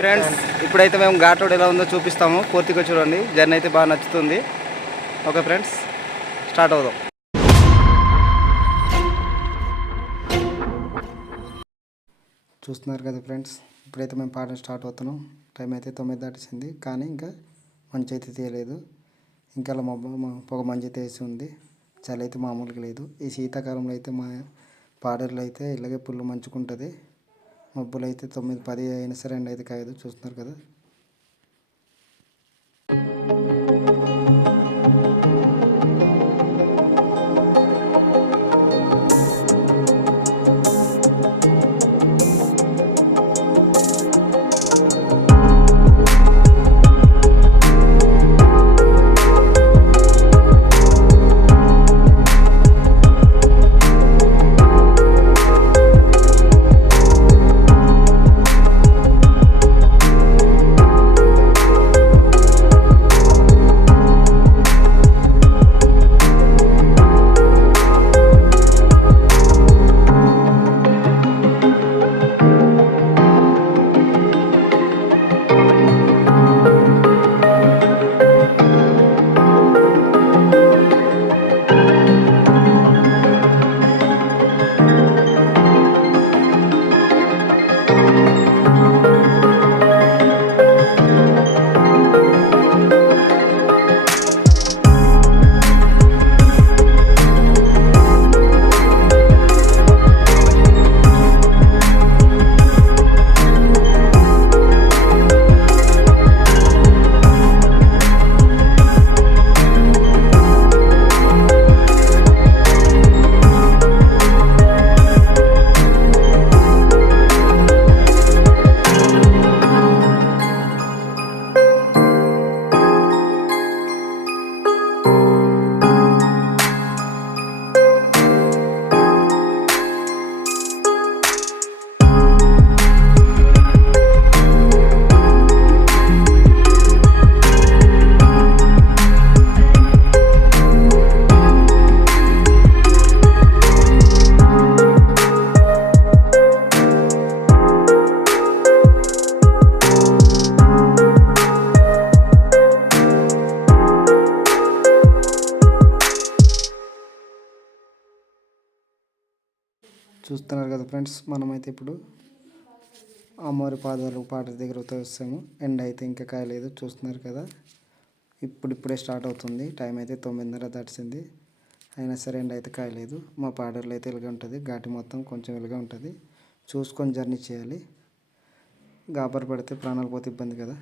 Friends ఇప్పుడైతే మేము ghat road ఎలా ఉందో చూపిస్తాము. పూర్తిగా చూడండి. జర్నీ అయితే బాగా నచ్చుతుంది. ఓకే ఫ్రెండ్స్, స్టార్ట్ అవుదాం. చూస్తున్నారు కదా ఫ్రెండ్స్, ఇప్పుడైతే మేము పాట స్టార్ట్ అవుతున్నాం. టైం అయితే 9 దాటిసింది, కానీ ఇంకా మంచి అయితే తీయలేదు. ఇంకా అలా పొగ మంచి అయితే వేసి ఉంది. చలి అయితే మామూలుగా లేదు. ఈ శీతాకాలంలో అయితే మా పాడేరులో అయితే ఇలాగే పుల్లు మంచుకుంటుంది. మబ్బులు అయితే 9, 10 అయినా సరే ఎండ అయితే కాయదు. చూస్తున్నారు కదా. చూస్తున్నారు కదా ఫ్రెండ్స్, మనమైతే ఇప్పుడు అమ్మవారి పాట దగ్గర వస్తాము. ఎండ అయితే ఇంకా కాయలేదు. చూస్తున్నారు కదా, ఇప్పుడే స్టార్ట్ అవుతుంది. టైం అయితే 9:30 దాటిసింది. అయినా సరే ఎండ అయితే కాయలేదు. మా పాడేరులో అయితే ఇలాగే ఉంటుంది. ఘాటి మొత్తం కొంచెం ఇలాగే ఉంటుంది. చూసుకొని జర్నీ చేయాలి. గాబర్ పడితే ప్రాణాలు పోతే ఇబ్బంది కదా.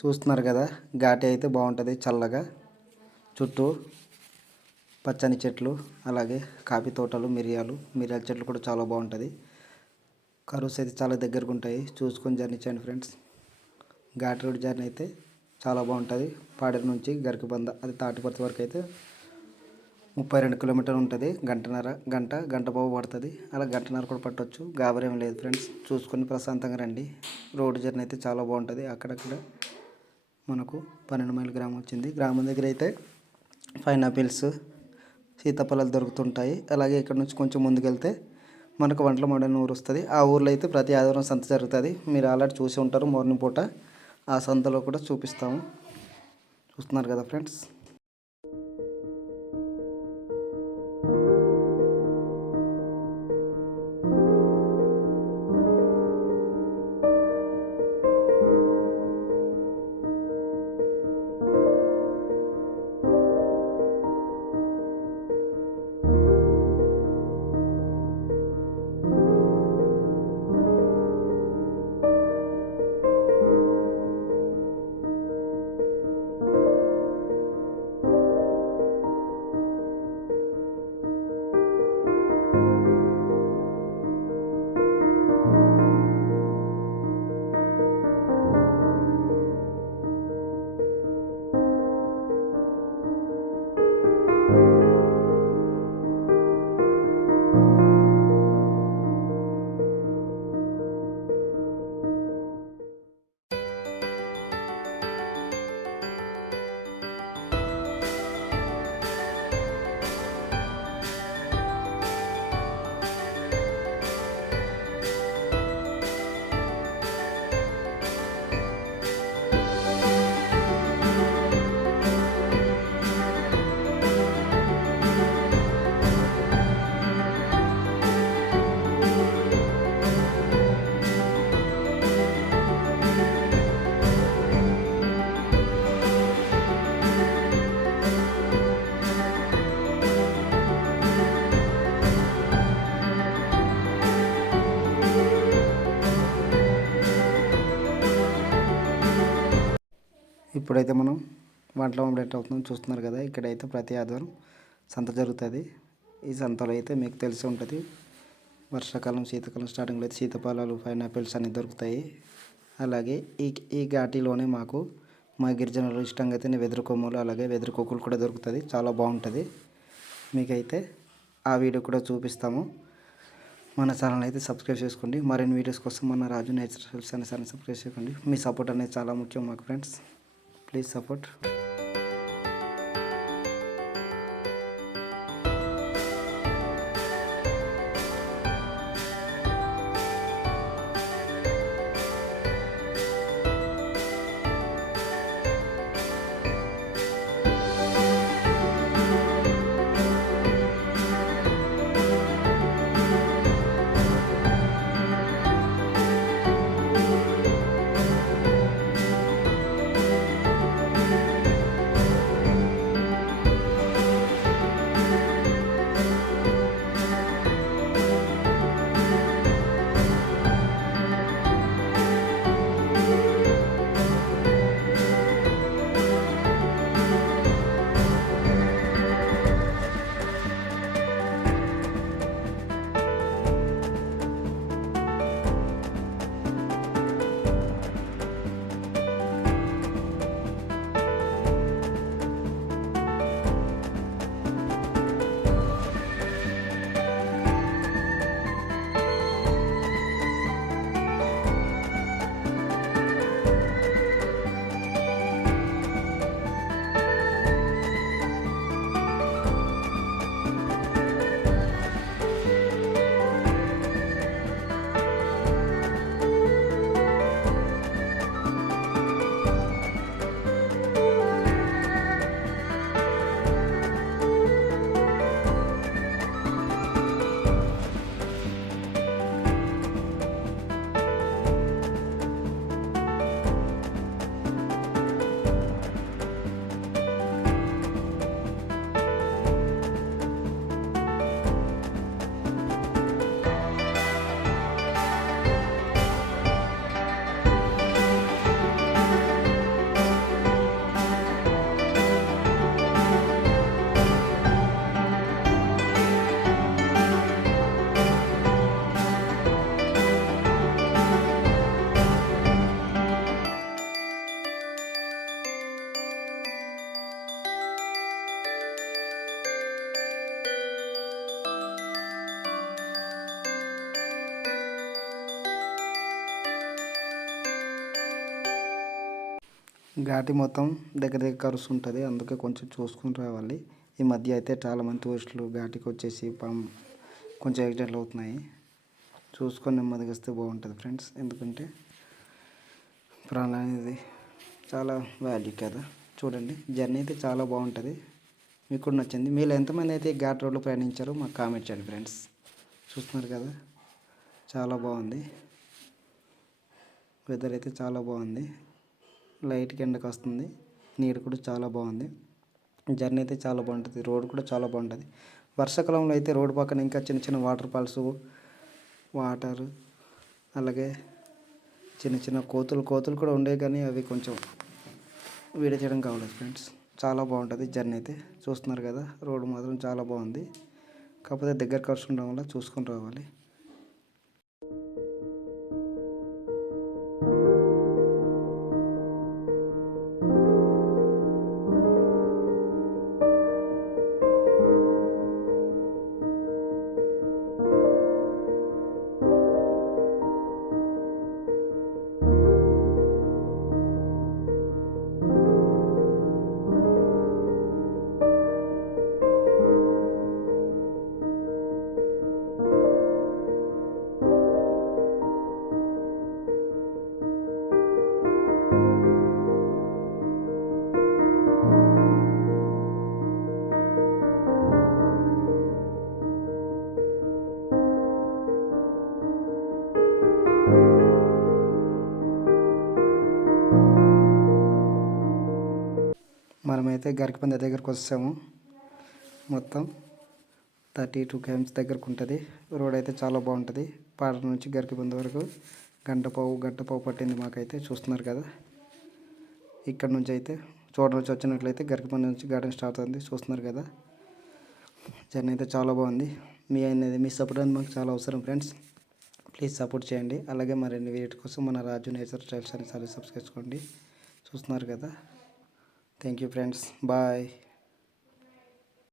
చూస్తున్నారు కదా, ఘాటి అయితే బాగుంటుంది చల్లగా. చుట్టూ పచ్చని చెట్లు, అలాగే కాఫీ తోటలు, మిరియాల చెట్లు కూడా చాలా బాగుంటుంది. కరువుస్ అయితే చాలా దగ్గరకు ఉంటాయి, చూసుకొని జర్నీ చేయండి ఫ్రెండ్స్. ఘాట్ రోడ్ జర్నీ అయితే చాలా బాగుంటుంది. పాడేరు నుంచి గరికబంద అది తాటిపర్తి వరకు అయితే 32 కిలోమీటర్లు ఉంటుంది. గంట బాబు పడుతుంది. అలా గంటన్నర కూడా పట్టవచ్చు, గాబరేం లేదు ఫ్రెండ్స్. చూసుకొని ప్రశాంతంగా రండి. రోడ్డు జర్నీ అయితే చాలా బాగుంటుంది. అక్కడక్కడ మనకు 12 మైల్ గ్రామం వచ్చింది. గ్రామం దగ్గర అయితే పైనాపిల్స్, సీతాఫలాలు దొరుకుతుంటాయి. అలాగే ఇక్కడ నుంచి కొంచెం ముందుకెళ్తే మనకు వంటల మోడల్ ఊరు వస్తుంది. ఆ ఊర్లో అయితే ప్రతి ఆదివారం సంత జరుగుతుంది. మీరు ఆల్రెడీ చూసి ఉంటారు మార్నింగ్ పూట. ఆ సంతలో కూడా చూపిస్తాము. చూస్తున్నారు కదా ఫ్రెండ్స్. ఇప్పుడైతే మనం వంటలో అప్డేట్ అవుతుందని చూస్తున్నారు కదా. ఇక్కడైతే ప్రతి ఆదివారం సంత జరుగుతుంది. ఈ సంతలో అయితే మీకు తెలిసి ఉంటుంది, వర్షాకాలం శీతాకాలం స్టార్టింగ్లో అయితే సీతాఫలాలు, పైనాపిల్స్ అన్నీ దొరుకుతాయి. అలాగే ఈ ఘాటీలోనే మా గిరిజనులు ఇష్టంగా అయితే వెదురు కొమ్మలు, అలాగే వెదురు కొక్కులు కూడా దొరుకుతుంది. చాలా బాగుంటుంది. మీకైతే ఆ వీడియో కూడా చూపిస్తాము. మన ఛానల్ అయితే సబ్స్క్రైబ్ చేసుకోండి. మరిన్ని వీడియోస్ కోసం మన రాజు నేచురల్స్ అనే ఛానల్ సబ్స్క్రైబ్ చేసుకోండి. మీ సపోర్ట్ అనేది చాలా ముఖ్యం మాకు ఫ్రెండ్స్. Please support. ఘాటి మొత్తం దగ్గర దగ్గర కరుస్తుంటుంది, అందుకే కొంచెం చూసుకుని రావాలి. ఈ మధ్య అయితే చాలామంది టూరిస్టులు ఘాటికి వచ్చేసి కొంచెం యాక్సిడెంట్లు అవుతున్నాయి. చూసుకొని నెమ్మదిగా వస్తే బాగుంటుంది ఫ్రెండ్స్, ఎందుకంటే ప్రాణం అనేది చాలా వాల్యూ కదా. చూడండి, జర్నీ అయితే చాలా బాగుంటుంది, మీకు కూడా నచ్చింది. మీరు ఎంతమంది అయితే ఘాట్ రోడ్లో ప్రయాణించారో మాకు కామెంట్ చేయండి ఫ్రెండ్స్. చూస్తున్నారు కదా, చాలా బాగుంది. వెదర్ అయితే చాలా బాగుంది, లైట్గా ఎండకు వస్తుంది, నీడ కూడా చాలా బాగుంది. జర్నీ అయితే చాలా బాగుంటుంది, రోడ్ కూడా చాలా బాగుంటుంది. వర్షాకాలంలో అయితే రోడ్డు పక్కన ఇంకా చిన్న చిన్న వాటర్ ఫాల్స్, వాటర్, అలాగే చిన్న చిన్న కోతులు కూడా ఉండేవి, కానీ అవి కొంచెం వీడియో చేయడం కావలేదు ఫ్రెండ్స్. చాలా బాగుంటుంది జర్నీ అయితే. చూస్తున్నారు కదా, రోడ్డు మాత్రం చాలా బాగుంది, కాకపోతే దగ్గర ఖర్చు ఉండడం వల్ల చూసుకొని రావాలి. మనమైతే గరికపంద దగ్గరకు వచ్చాము. మొత్తం 32 km దగ్గరకు ఉంటుంది. రోడ్ అయితే చాలా బాగుంటుంది. పాడ నుంచి గరికపంద వరకు గంట పావు పట్టింది మాకైతే. చూస్తున్నారు కదా, ఇక్కడ నుంచి అయితే నుంచి వచ్చినట్లయితే గరికపంద నుంచి గార్డెన్ స్టార్ట్ అవుతుంది. చూస్తున్నారు కదా, జర్నీ అయితే చాలా బాగుంది. మీ సపోర్ట్ అనేది మాకు చాలా అవసరం ఫ్రెండ్స్, ప్లీజ్ సపోర్ట్ చేయండి. అలాగే మరిన్ని వీటి కోసం మన రాజు నేచర్ స్టైల్స్ అని సబ్స్క్రైబ్ చేసుకోండి. చూస్తున్నారు కదా, థ్యాంక్ యూ ఫ్రెండ్స్, బాయ్.